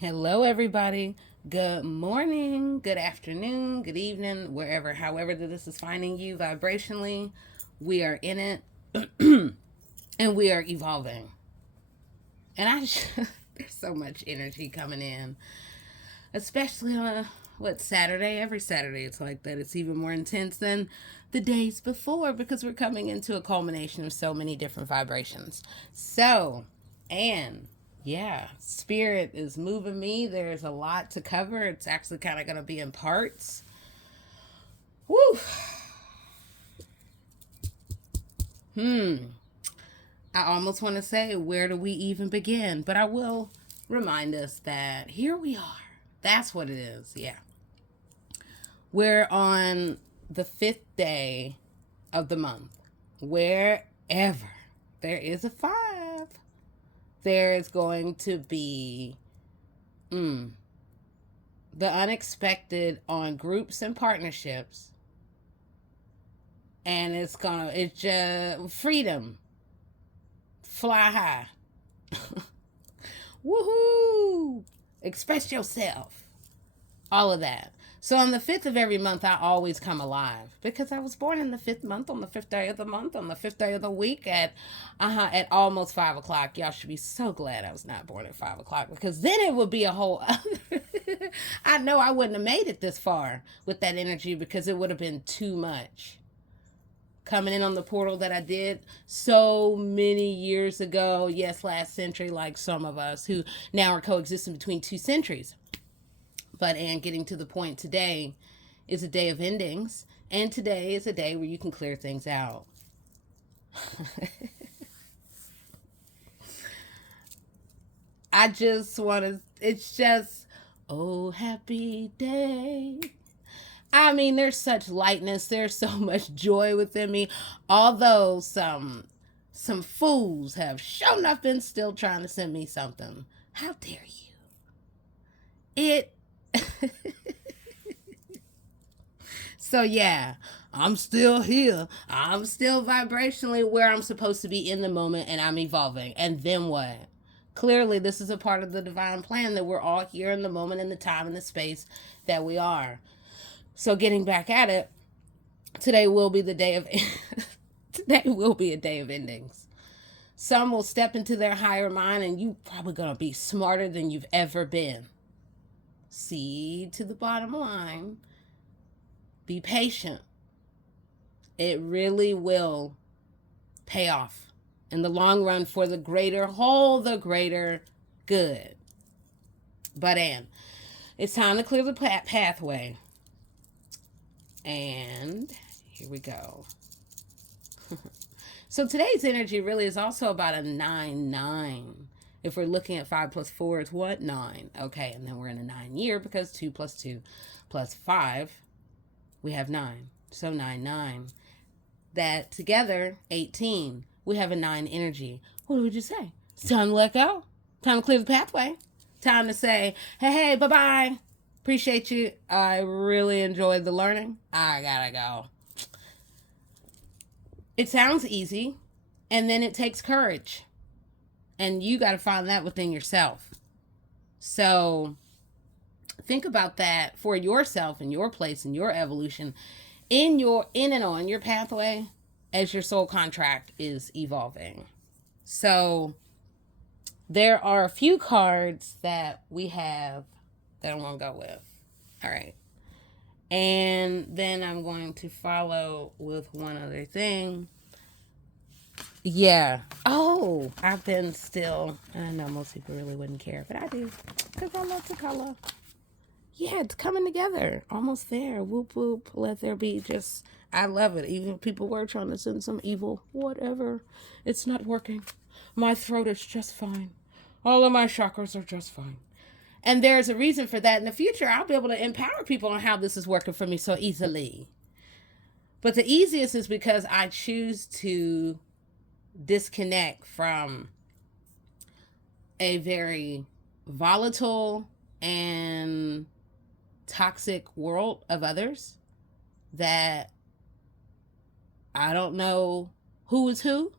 Hello, everybody. Good morning, good afternoon, good evening, however that this is finding you vibrationally. We are in it and we are evolving. And there's so much energy coming in, especially on Saturday? Every Saturday it's like that. It's even more intense than the days before because we're coming into a culmination of so many different vibrations. So, and yeah, spirit is moving me. There's a lot to cover. It's actually kind of going to be in parts. Woo! Hmm. I almost want to say, where do we even begin? But I will remind us that here we are. That's what it is. Yeah. We're on the fifth day of the month. Wherever there is a five, there is going to be the unexpected on groups and partnerships. And it's just freedom. Fly high. Woohoo! Express yourself. All of that. So on the 5th of every month, I always come alive because I was born in the 5th month, on the 5th day of the month, on the 5th day of the week at almost 5 o'clock. Y'all should be so glad I was not born at 5 o'clock because then it would be a whole other. I know I wouldn't have made it this far with that energy because it would have been too much. Coming in on the portal that I did so many years ago, yes, last century, like some of us who now are coexisting between two centuries. And getting to the point today is a day of endings, and today is a day where you can clear things out. I just want to, it's just, oh, happy day. I mean, there's such lightness, there's so much joy within me, although some fools have shown up and still trying to send me something. How dare you? It So yeah, I'm still here. I'm still vibrationally where I'm supposed to be in the moment, and I'm evolving. And then what? Clearly, this is a part of the divine plan that we're all here in the moment, in the time, and the space that we are. So getting back at it, today will be the day of today will be a day of endings. Some will step into their higher mind, and you probably gonna be smarter than you've ever been. See to the bottom line. Be patient. It really will pay off in the long run for the greater whole, the greater good. It's time to clear the pathway. And here we go. So today's energy really is also about a 9-9. If we're looking at 5 plus 4 is what? 9. Okay, and then we're in a 9 year because 2 plus 2 plus 5, we have 9. So 9-9. That together, 18. We have a 9 energy. What would you say? It's time to let go. Time to clear the pathway. Time to say, hey, bye-bye. Appreciate you. I really enjoyed the learning. I gotta go. It sounds easy, and then it takes courage. And you gotta find that within yourself. So think about that for yourself and your place and your evolution in and on your pathway as your soul contract is evolving. So there are a few cards that we have that I'm going to go with. All right. And then I'm going to follow with one other thing. Yeah. Oh, I've been still. I know most people really wouldn't care, but I do because I love to color. Yeah, it's coming together. Almost there. Whoop, whoop. Let there be just. I love it. Even if people were trying to send some evil, whatever. It's not working. My throat is just fine. All of my chakras are just fine. And there's a reason for that. In the future, I'll be able to empower people on how this is working for me so easily. But the easiest is because I choose to disconnect from a very volatile and toxic world of others that I don't know who is who.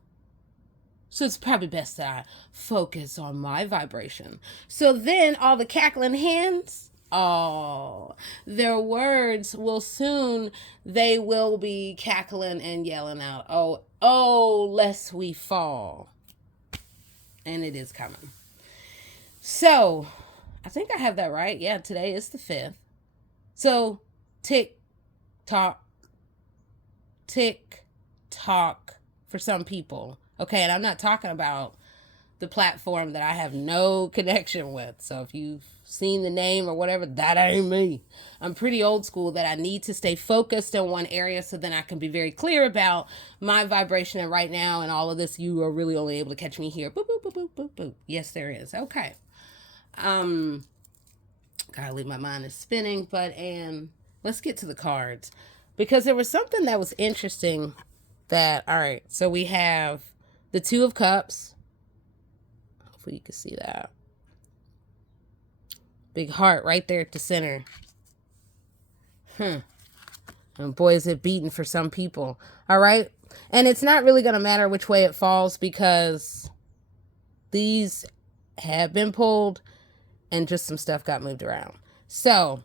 So it's probably best that I focus on my vibration. So then all the cackling hens, oh, their words will soon, they will be cackling and yelling out, oh, lest we fall. And it is coming. So I think I have that right. Yeah, today is the 5th. So tick tock for some people. Okay, and I'm not talking about the platform that I have no connection with. So if you've seen the name or whatever, that ain't me. I'm pretty old school that I need to stay focused in one area so then I can be very clear about my vibration. And right now and all of this, you are really only able to catch me here. Boop, boop, boop, boop, boop, boop. Yes, there is. Okay. Gotta leave my mind is spinning, but let's get to the cards. Because there was something that was interesting that, all right, so we have the 2 of Cups. Hopefully you can see that. Big heart right there at the center. And boy, is it beating for some people. All right. And it's not really going to matter which way it falls because these have been pulled and just some stuff got moved around. So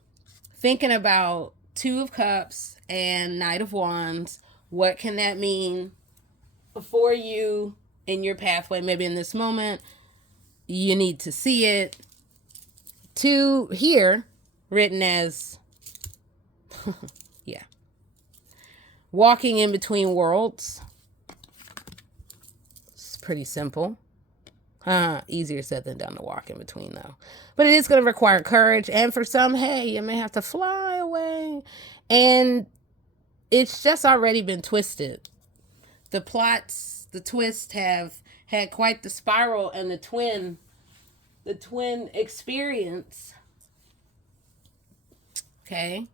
thinking about 2 of Cups and Knight of Wands, what can that mean for you in your pathway? Maybe in this moment, you need to see it. 2 here, written as, yeah, walking in between worlds. It's pretty simple. Easier said than done to walk in between, though. But it is going to require courage. And for some, hey, you may have to fly away. And it's just already been twisted. The plots, the twists have had quite the spiral, and the twin experience. Okay.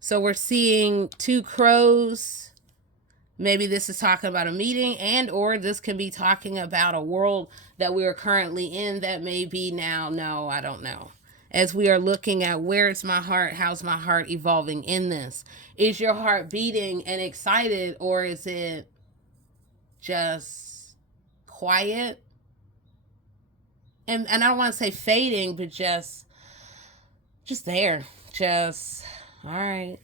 So we're seeing 2 crows. Maybe this is talking about a meeting, and or this can be talking about a world that we are currently in that may be now. No, I don't know. As we are looking at where's my heart, how's my heart evolving in this? Is your heart beating and excited, or is it just quiet? And I don't want to say fading, but just there. Just, all right.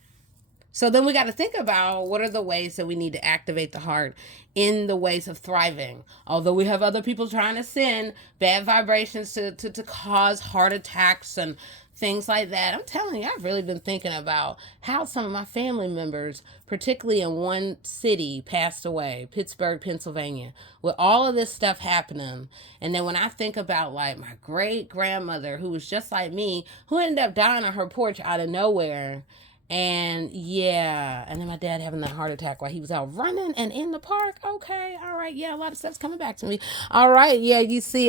So then we got to think about what are the ways that we need to activate the heart in the ways of thriving. Although we have other people trying to send bad vibrations to cause heart attacks and things like that. I'm telling you, I've really been thinking about how some of my family members, particularly in one city, passed away, Pittsburgh, Pennsylvania, with all of this stuff happening. And then when I think about like my great grandmother, who was just like me, who ended up dying on her porch out of nowhere. And yeah, and then my dad having that heart attack while he was out running and in the park. Okay, all right, yeah, a lot of stuff's coming back to me. All right, yeah, you see,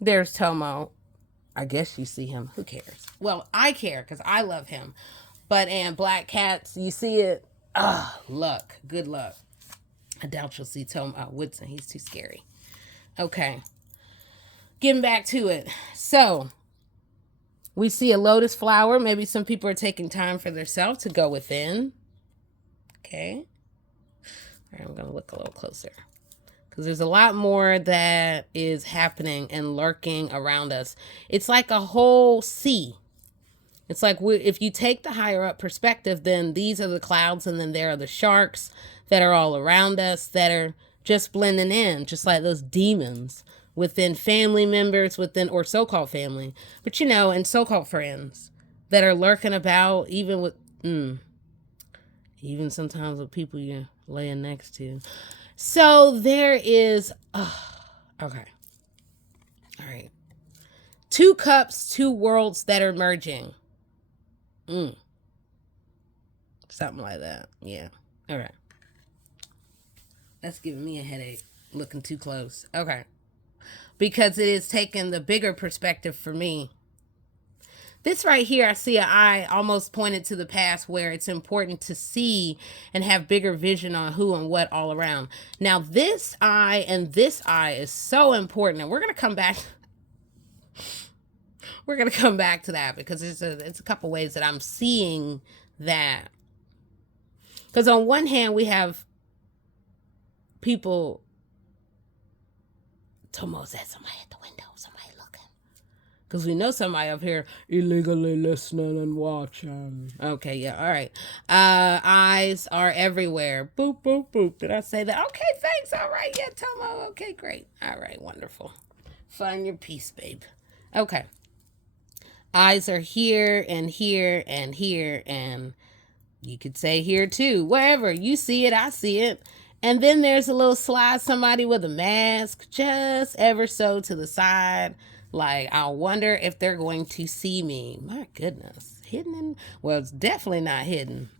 there's Tomo. I guess you see him. Who cares? Well, I care because I love him. But and Black Cats, you see it. Luck, good luck. I doubt you'll see Tomo Woodson. He's too scary. Okay, getting back to it. So we see a lotus flower. Maybe some people are taking time for themselves to go within. Okay. All right, I'm going to look a little closer. Because there's a lot more that is happening and lurking around us. It's like a whole sea. It's like if you take the higher up perspective, then these are the clouds and then there are the sharks that are all around us that are just blending in, just like those demons within family members, within, or so-called family, but and so-called friends that are lurking about, even with, even sometimes with people you're laying next to. So there is, okay. All right. 2 cups, 2 worlds that are merging. Something like that. Yeah. All right. That's giving me a headache looking too close. Okay. Because it is taking the bigger perspective for me. This right here, I see an eye almost pointed to the past where it's important to see and have bigger vision on who and what all around. Now, this eye and this eye is so important. And we're going to come back. We're going to come back to that because it's a couple ways that I'm seeing that. Because on one hand, we have people Tomo said somebody at the window. Somebody looking. Because we know somebody up here illegally listening and watching. Okay, yeah, all right. Eyes are everywhere. Boop, boop, boop. Did I say that? Okay, thanks. All right, yeah, Tomo. Okay, great. All right, wonderful. Find your peace, babe. Okay. Eyes are here and here and here, and you could say here too. Wherever you see it, I see it. And then there's a little slide, somebody with a mask, just ever so to the side. Like, I wonder if they're going to see me. My goodness. Hidden in, well, it's definitely not hidden.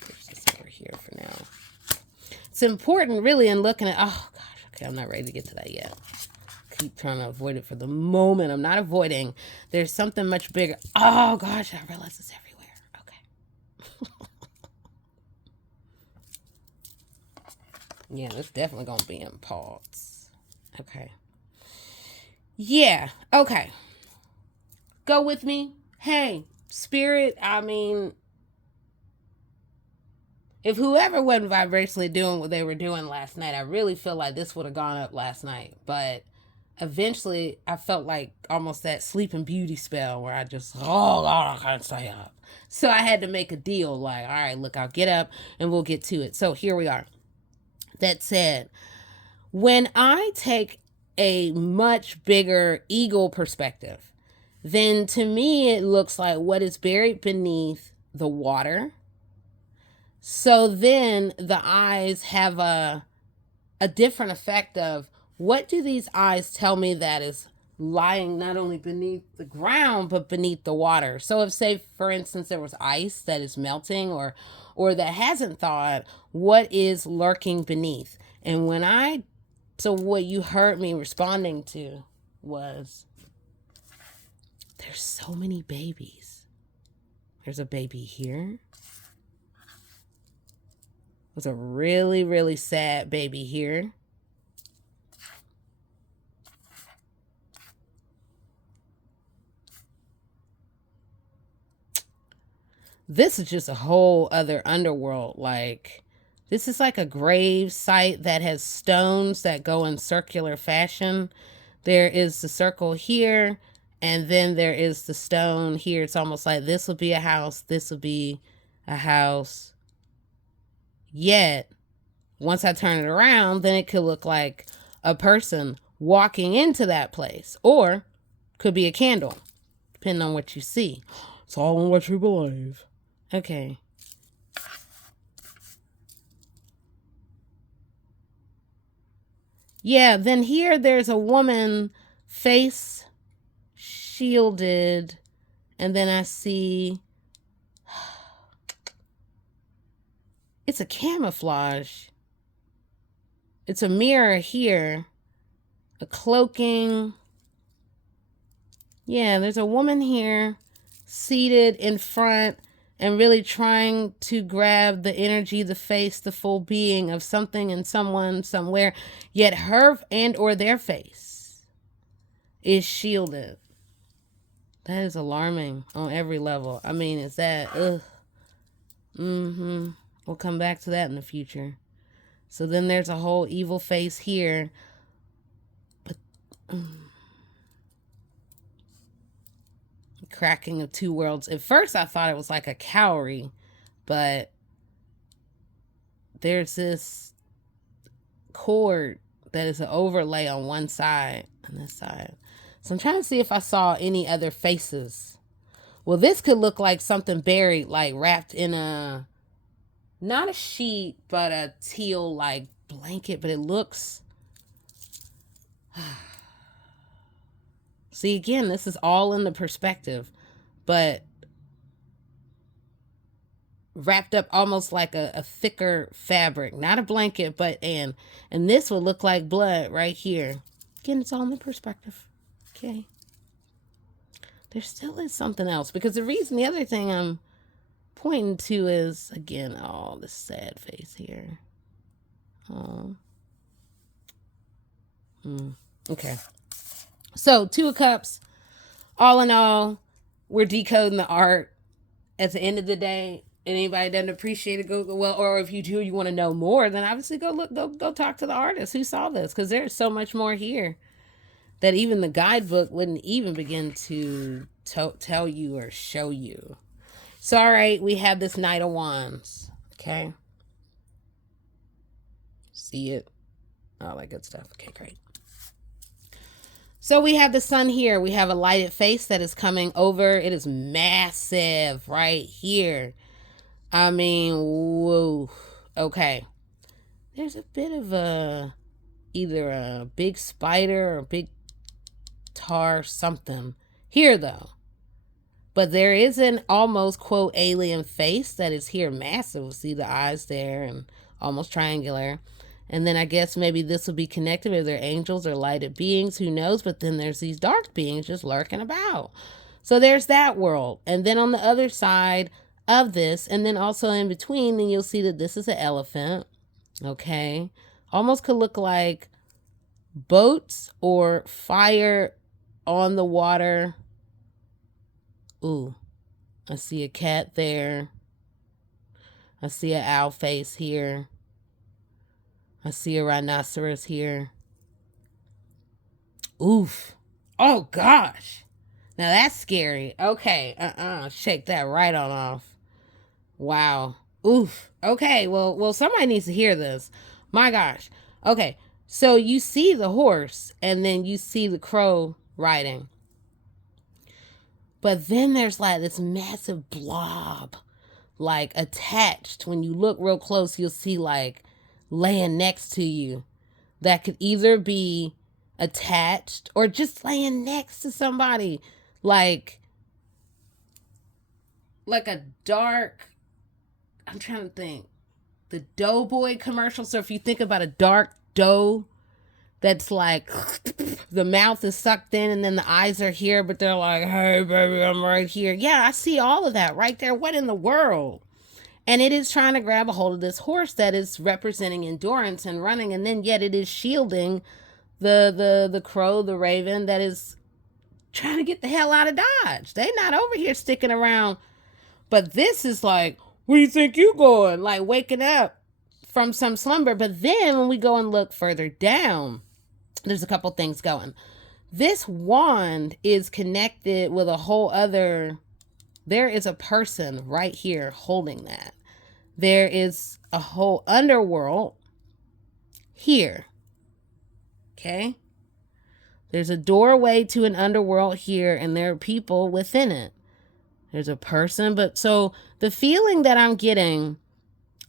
Push this over here for now. It's important, really, in looking at, oh gosh, okay, I'm not ready to get to that yet. Keep trying to avoid it for the moment. I'm not avoiding. There's something much bigger. Oh gosh, I realize it's everywhere. Okay. Yeah, that's definitely gonna be in parts. Okay. Yeah. Okay. Go with me. Hey, spirit. I mean, if whoever wasn't vibrationally doing what they were doing last night, I really feel like this would have gone up last night. But eventually I felt like almost that Sleeping Beauty spell where I just, oh God, I can't stay up. So I had to make a deal like, all right, look, I'll get up and we'll get to it. So here we are. That said, when I take a much bigger eagle perspective, then to me it looks like what is buried beneath the water. So then the eyes have a different effect of, what do these eyes tell me that is lying not only beneath the ground, but beneath the water? So if, say, for instance, there was ice that is melting or that hasn't thawed, what is lurking beneath? And so what you heard me responding to was, there's so many babies. There's a baby here. There's a really, really sad baby here. This is just a whole other underworld. Like, this is like a grave site that has stones that go in circular fashion. There is the circle here, and then there is the stone here. It's almost like this will be a house, this will be a house. Yet, once I turn it around, then it could look like a person walking into that place, or could be a candle, depending on what you see. It's all in what you believe. Okay. Yeah, then here there's a woman, face shielded, and then I see it's a camouflage. It's a mirror here, a cloaking. Yeah, there's a woman here seated in front and really trying to grab the energy, the face, the full being of something and someone somewhere, yet her and or their face is shielded. That is alarming on every level. I mean, is that, ugh. We'll come back to that in the future. So then there's a whole evil face here. But, cracking of two worlds. At first I thought it was like a cowrie, but there's this cord that is an overlay on one side and this side. So I'm trying to see if I saw any other faces. Well, this could look like something buried, like wrapped in a, not a sheet, but a teal like blanket, but it looks, see, again, this is all in the perspective, but wrapped up almost like a thicker fabric, not a blanket, but and this would look like blood right here. Again, it's all in the perspective. Okay. There still is something else, because the other thing I'm pointing to is, again, oh, this sad face here. Oh. Okay. So, Two of Cups, all in all, we're decoding the art. At the end of the day, Anybody doesn't appreciate it, go well. Or if you do, you want to know more, then obviously go look, go talk to the artist who saw this, because there's so much more here that even the guidebook wouldn't even begin to tell you or show you. So, all right, we have this Knight of Wands. Okay. See it? All that good stuff. Okay, great. So we have the sun here. We have a lighted face that is coming over. It is massive right here. I mean, whoa. Okay. There's a bit of either a big spider or a big tar something here, though. But there is an almost, quote, alien face that is here massive. We'll see the eyes there and almost triangular. And then I guess maybe this will be connected. Maybe they're angels or lighted beings. Who knows? But then there's these dark beings just lurking about. So there's that world. And then on the other side of this, and then also in between, then you'll see that this is an elephant. Okay. Almost could look like boats or fire on the water. Ooh. I see a cat there. I see an owl face here. I see a rhinoceros here. Oof. Oh, gosh. Now that's scary. Okay. Shake that right on off. Wow. Oof. Okay. Well, somebody needs to hear this. My gosh. Okay. So you see the horse and then you see the crow riding. But then there's like this massive blob, like attached. When you look real close, you'll see like laying next to you that could either be attached or just laying next to somebody, like a dark, I'm trying to think, the Doughboy commercial. So if you think about a dark dough that's like the mouth is sucked in and then the eyes are here, but they're like, hey baby, I'm right here. Yeah, I see all of that right there. What in the world? And it is trying to grab a hold of this horse that is representing endurance and running, and then yet it is shielding the crow, the raven, that is trying to get the hell out of Dodge. They not over here sticking around. But this is like, where do you think you going? Like waking up from some slumber. But then when we go and look further down, there's a couple things going. This wand is connected with a whole other. There is a person right here holding that. There is a whole underworld here. Okay? There's a doorway to an underworld here, and there are people within it. There's a person, but so the feeling that I'm getting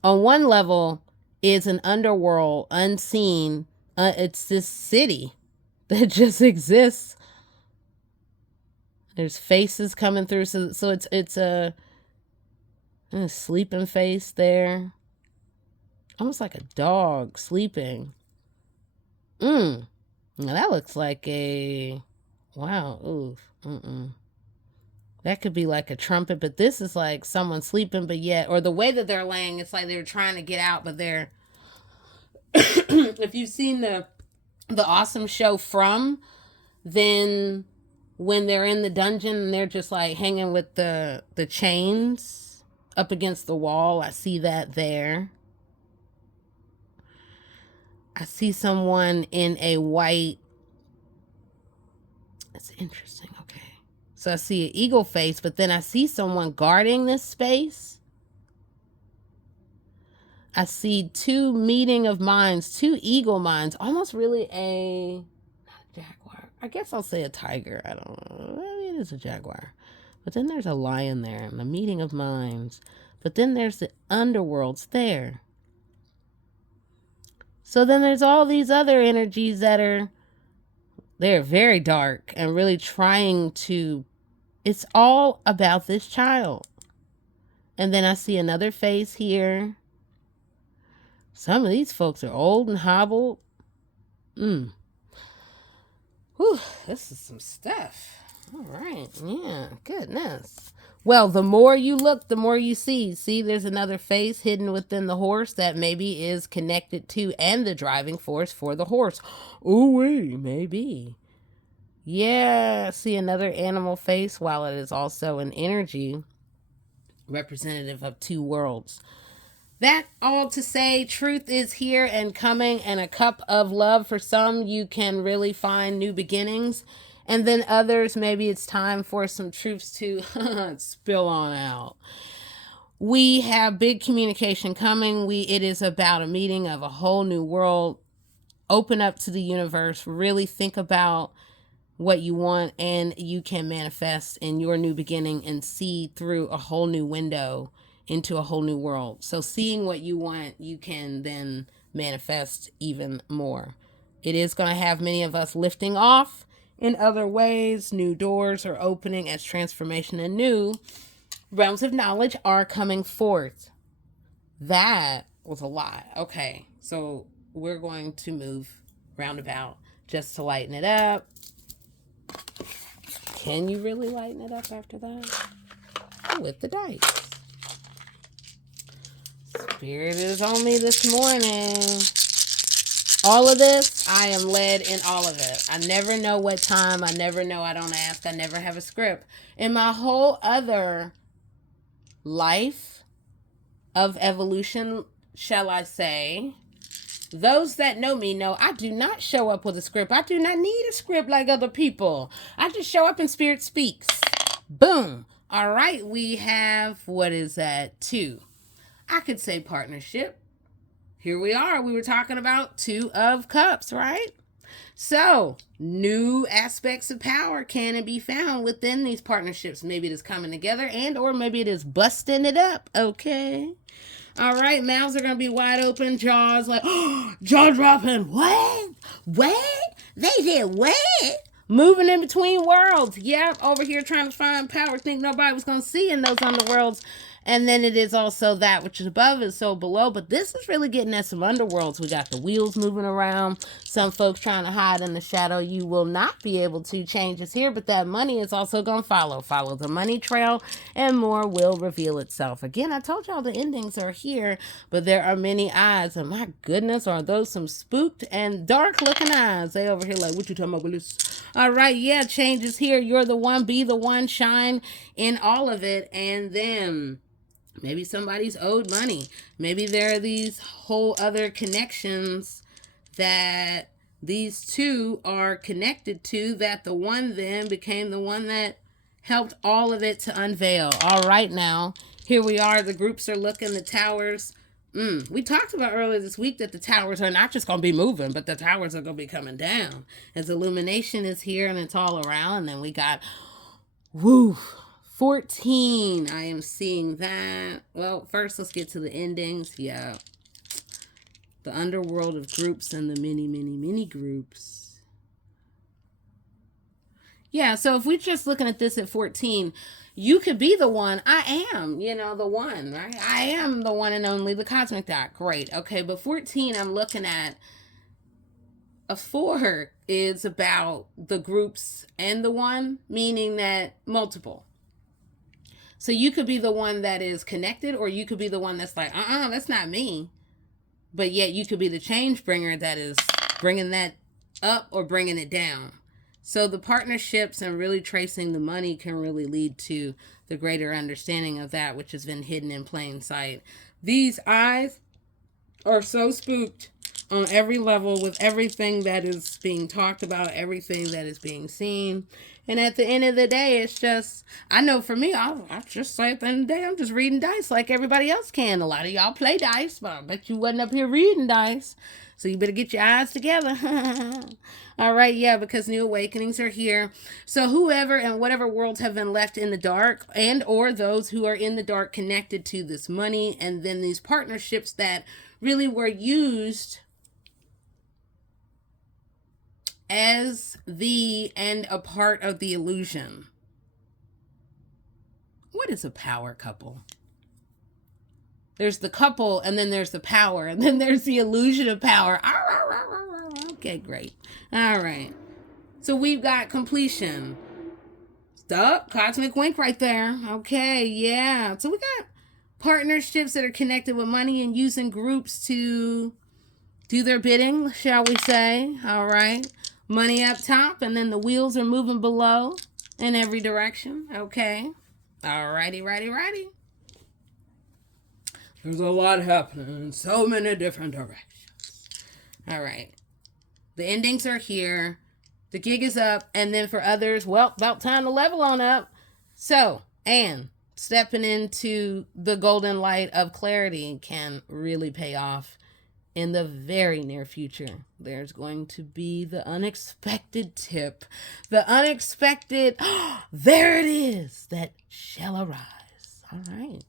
on one level is an underworld unseen. It's this city that just exists. There's faces coming through, so it's a sleeping face there, almost like a dog sleeping. Now that looks like a wow. Oof. That could be like a trumpet, but this is like someone sleeping, but yet, or the way that they're laying, it's like they're trying to get out, but they're. If you've seen the awesome show From, then when they're in the dungeon and they're just like hanging with the chains up against the wall, I see that there. I see someone in a white. That's interesting. Okay. So I see an eagle face, but then I see someone guarding this space. I see two meeting of minds, two eagle minds, almost really a jaguar. I guess I'll say a tiger. I don't know. Maybe it is a jaguar. But then there's a lion there and a meeting of minds. But then there's the underworlds there. So then there's all these other energies that they're very dark and really trying to, it's all about this child. And then I see another face here. Some of these folks are old and hobbled. Whew, this is some stuff. All right. Yeah, goodness. Well, the more you look, the more you see. See, there's another face hidden within the horse that maybe is connected to and the driving force for the horse. Ooh-wee, maybe. Yeah, see another animal face while it is also an energy representative of two worlds. That all to say, truth is here and coming, and a cup of love. For some, you can really find new beginnings. And then others, maybe it's time for some truths to spill on out. We have big communication coming. It is about a meeting of a whole new world. Open up to the universe. Really think about what you want, and you can manifest in your new beginning and see through a whole new window into a whole new world. So seeing what you want, you can then manifest even more. It is going to have many of us lifting off in other ways. New doors are opening as transformation and new realms of knowledge are coming forth. That was a lot. Okay, so we're going to move roundabout just to lighten it up. Can you really lighten it up after that? With the dice. Spirit is on me this morning. All of this, I am led in all of it. I never know what time. I never know. I don't ask. I never have a script. In my whole other life of evolution, shall I say, those that know me know I do not show up with a script. I do not need a script like other people. I just show up and Spirit speaks. Boom. All right, we have, what is that? 2. I could say partnership. Here we are. We were talking about 2 of Cups, right? So, new aspects of power can be found within these partnerships. Maybe it is coming together, and or maybe it is busting it up. Okay. All right, mouths are going to be wide open, jaws like, oh, jaw dropping. What? They did what? Moving in between worlds. Yep, over here trying to find power. Think nobody was going to see in those underworlds. And then it is also that which is above is so below. But this is really getting at some underworlds. We got the wheels moving around. Some folks trying to hide in the shadow. You will not be able to change us here. But that money is also going to follow. Follow the money trail. And more will reveal itself. Again, I told y'all the endings are here. But there are many eyes. And my goodness, are those some spooked and dark looking eyes. They over here like, what you talking about, Willis? All right, yeah, change is here. You're the one. Be the one. Shine in all of it. And then maybe somebody's owed money. Maybe there are these whole other connections that these 2 are connected to, that the one then became the one that helped all of it to unveil. All right, now, here we are. The groups are looking, the towers. We talked about earlier this week that the towers are not just going to be moving, but the towers are going to be coming down. As illumination is here and it's all around. And then we got, 14. I am seeing that. Well, first let's get to the endings. Yeah. The underworld of groups and the many groups. Yeah, so if we're just looking at this at 14, you could be the one. I am, the one, right? I am the one and only, the cosmic dot. Great. Okay, but 14, I'm looking at a 4 is about the groups and the one, meaning that multiple. So you could be the one that is connected, or you could be the one that's like, that's not me. But yet you could be the change bringer that is bringing that up or bringing it down. So the partnerships and really tracing the money can really lead to the greater understanding of that which has been hidden in plain sight. These eyes are so spooked on every level with everything that is being talked about, everything that is being seen. And at the end of the day, it's just, I know for me, I just say at the end of the day, I'm just reading dice like everybody else can. A lot of y'all play dice, but I bet you wasn't up here reading dice. So you better get your eyes together. All right, yeah, because new awakenings are here. So whoever and whatever worlds have been left in the dark, and or those who are in the dark connected to this money, and then these partnerships that really were used as the and a part of the illusion. What is a power couple? There's the couple, and then there's the power, and then there's the illusion of power. Okay, great. All right. So we've got completion. Stop. Cosmic wink right there. Okay, yeah. So we got partnerships that are connected with money and using groups to do their bidding, shall we say. All right. Money up top, and then the wheels are moving below in every direction. Okay. All righty. There's a lot happening in so many different directions. All right. The endings are here. The gig is up. And then for others, well, about time to level on up. So, Anne, stepping into the golden light of clarity can really pay off in the very near future. There's going to be the unexpected tip, the unexpected, there it is, that shall arise. All right.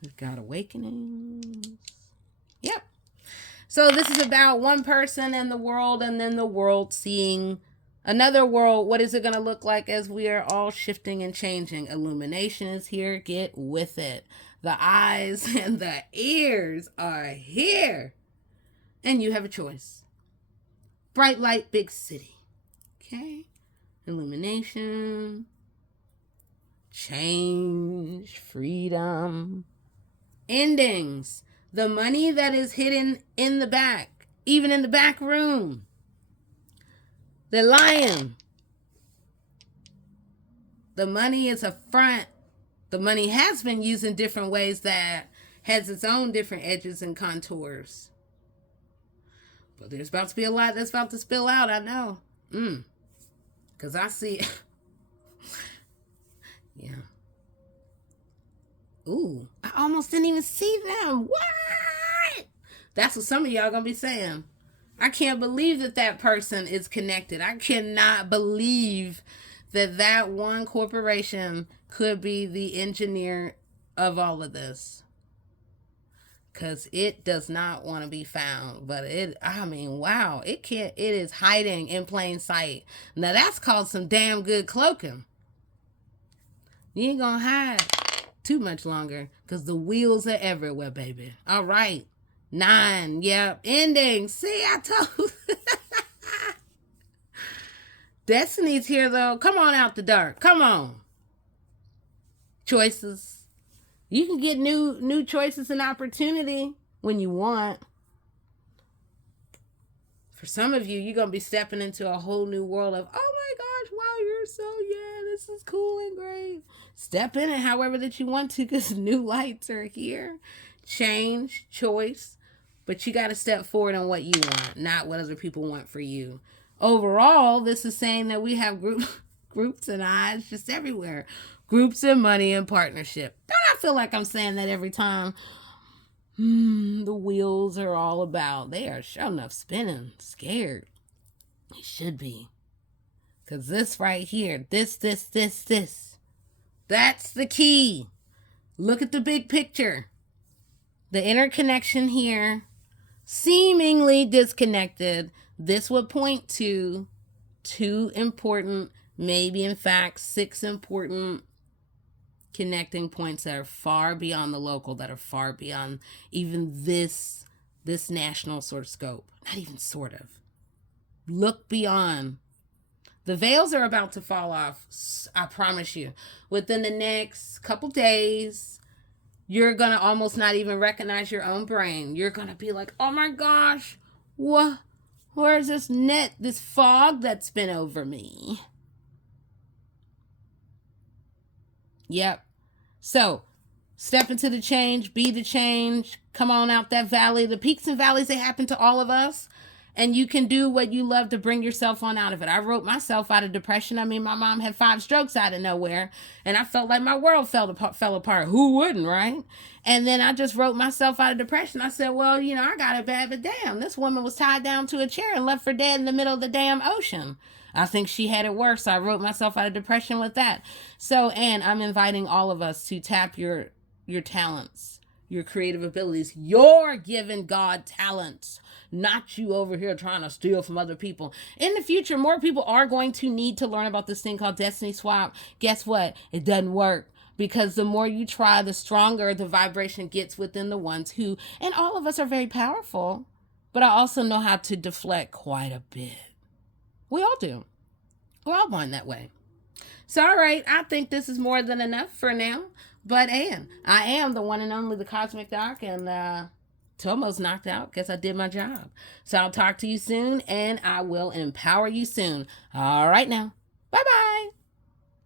We've got awakenings. Yep. So this is about one person in the world, and then the world seeing another world. What is it going to look like as we are all shifting and changing? Illumination is here. Get with it. The eyes and the ears are here. And you have a choice. Bright light, big city. Okay. Illumination. Change. Freedom. Endings. The money that is hidden in the back. Even in the back room. The lion. The money is a front. The money has been used in different ways that has its own different edges and contours. But there's about to be a lot that's about to spill out, I know. Because I see it. Yeah. Ooh, I almost didn't even see them. What? That's what some of y'all gonna be saying. I can't believe that person is connected. I cannot believe that one corporation could be the engineer of all of this. Because it does not want to be found. But wow. It is hiding in plain sight. Now that's called some damn good cloaking. You ain't gonna hide too much longer, because the wheels are everywhere, baby. All right. 9. Yep. Ending. See, I told. Destiny's here, though. Come on out the dark. Come on. Choices. You can get new choices and opportunity when you want. For some of you, you're going to be stepping into a whole new world of, oh my gosh, wow, this is cool and great. Step in it however that you want to, because new lights are here. Change, choice. But you got to step forward on what you want, not what other people want for you. Overall, this is saying that we have groups and eyes just everywhere. Groups and money and partnership. Don't I feel like I'm saying that every time? The wheels are all about. They are sure enough spinning. Scared. They should be. Because this right here, this. That's the key. Look at the big picture. The interconnection here, seemingly disconnected. This would point to 2 important, maybe in fact 6 important connecting points that are far beyond the local, that are far beyond even this national sort of scope. Not even sort of. Look beyond. The veils are about to fall off, I promise you. Within the next couple days, you're going to almost not even recognize your own brain. You're going to be like, oh my gosh, where's this fog that's been over me? Yep. So, step into the change, be the change, come on out that valley. The peaks and valleys, they happen to all of us. And you can do what you love to bring yourself on out of it. I wrote myself out of depression. I mean, my mom had 5 strokes out of nowhere, and I felt like my world fell apart. Who wouldn't, right? And then I just wrote myself out of depression. I said, well, I got it bad, but damn, this woman was tied down to a chair and left for dead in the middle of the damn ocean. I think she had it worse. So I wrote myself out of depression with that. So, and I'm inviting all of us to tap your talents, your creative abilities, your given God talents. Not you over here trying to steal from other people. In the future, more people are going to need to learn about this thing called Destiny Swap. Guess what? It doesn't work. Because the more you try, the stronger the vibration gets within the ones who, and all of us are very powerful, but I also know how to deflect quite a bit. We all do. We're all born that way. So, all right, I think this is more than enough for now. But, Anne, I am the one and only the Cosmic Doc, and Tomo's knocked out. Guess I did my job. So I'll talk to you soon, and I will empower you soon. All right now. Bye-bye.